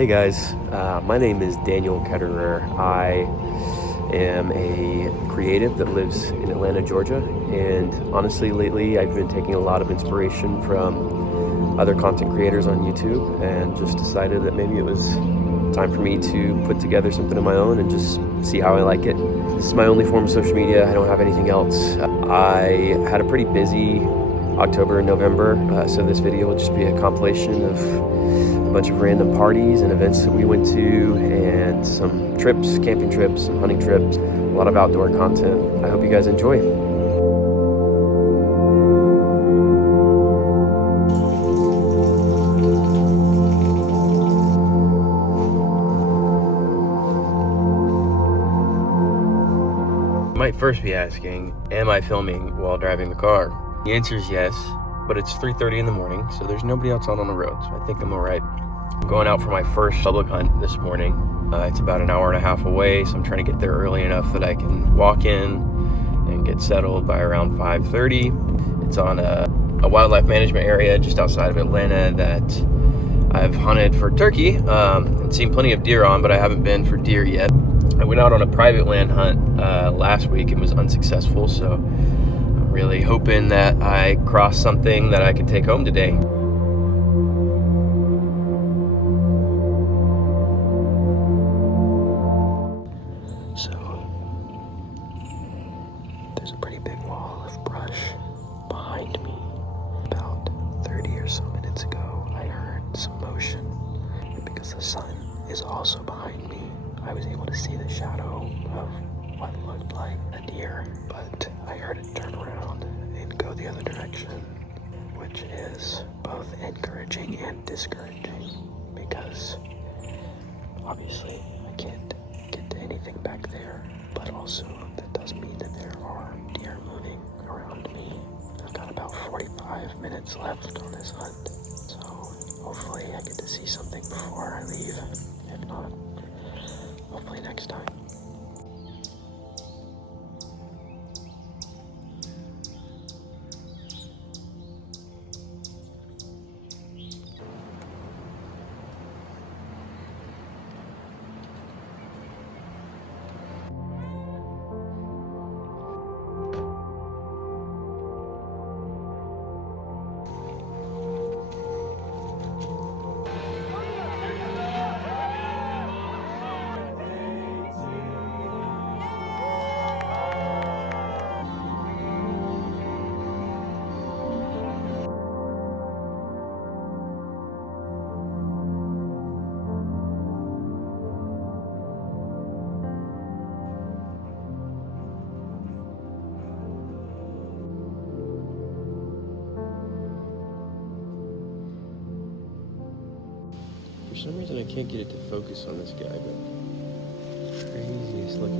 Hey guys, my name is Daniel Ketterer. I am a creative that lives in Atlanta, Georgia, and honestly lately I've been taking a lot of inspiration from other content creators on YouTube and just decided that maybe it was time for me to put together something of my own and just see how I like it. This is my only form of social media. I don't have anything else. I had a pretty busy October and November, so this video will just be a compilation of a bunch of random parties and events that we went to, and some trips, camping trips, some hunting trips, a lot of outdoor content. I hope you guys enjoy. You might first be asking, am I filming while driving the car? The answer is yes, but it's 3:30 in the morning, so there's nobody else out on the road, so I think I'm all right. I'm going out for my first public hunt this morning. It's about an hour and a half away, so I'm trying to get there early enough that I can walk in and get settled by around 5:30. It's on a wildlife management area just outside of Atlanta that I've hunted for turkey and seen plenty of deer on, but I haven't been for deer yet. I went out on a private land hunt last week and was unsuccessful, so I'm really hoping that I cross something that I can take home today. So there's a pretty big wall of brush behind me. About 30 or so minutes ago, I heard some motion, and because the sun is also behind me, I was able to see the shadow of what looked like a deer, but I heard it turn around and go the other direction, which is both encouraging and discouraging, because obviously I can't get to anything back there, but also that does mean that there are deer moving around me. I've got about 45 minutes left on this hunt, so hopefully I get to see something before I leave. If not, hopefully next time. For some reason I can't get it to focus on this guy, but craziest looking